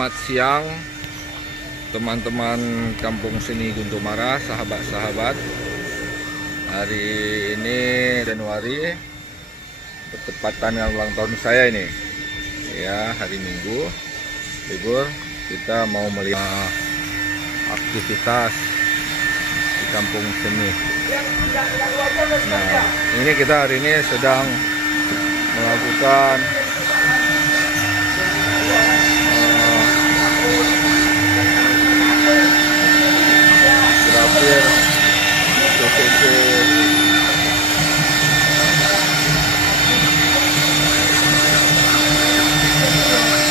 Selamat siang teman-teman Kampung Seni Guntumara, sahabat-sahabat. Hari ini Januari, bertepatan dengan ulang tahun saya ini. Ya, hari Minggu libur, kita mau melihat aktivitas di Kampung Seni. Nah, ini kita hari ini sedang melakukan grafir PVC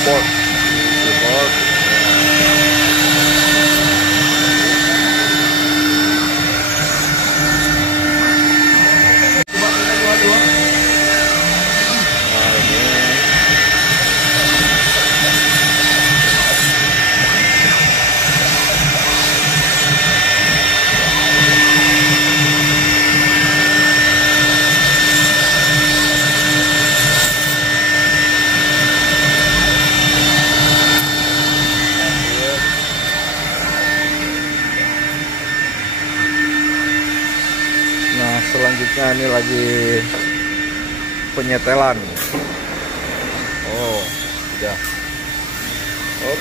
board. Nah, selanjutnya ini lagi penyetelan. Oh, sudah. Oh.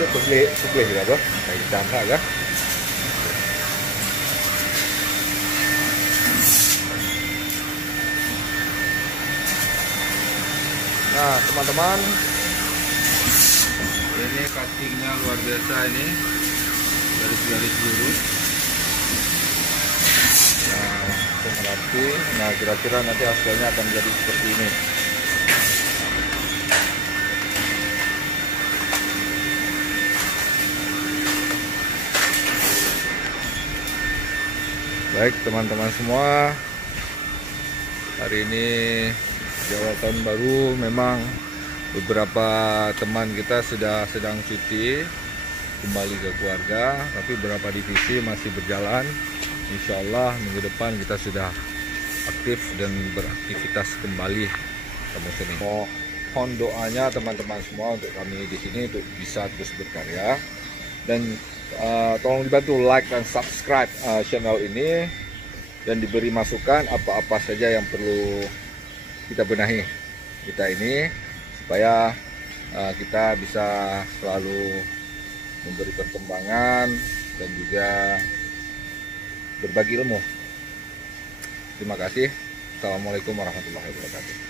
Itu beli juga, Bro. Kayak tangga kah? Nah, teman-teman, ini cuttingnya luar biasa ini, garis-garis lurus. Nah, pengelati. Nah, kira-kira nanti hasilnya akan jadi seperti ini. Baik teman-teman semua, hari ini di awal tahun baru memang beberapa teman kita sedang cuti kembali ke keluarga, tapi beberapa divisi masih berjalan. Insya Allah minggu depan kita sudah aktif dan beraktivitas kembali Kampung Seni. Mohon doanya teman-teman semua untuk kami di sini untuk bisa terus berkarya, dan tolong dibantu like dan subscribe channel ini, dan diberi masukan apa-apa saja yang perlu kita benahi kita ini, supaya kita bisa selalu memberi perkembangan dan juga berbagi ilmu. Terima kasih. Assalamualaikum warahmatullahi wabarakatuh.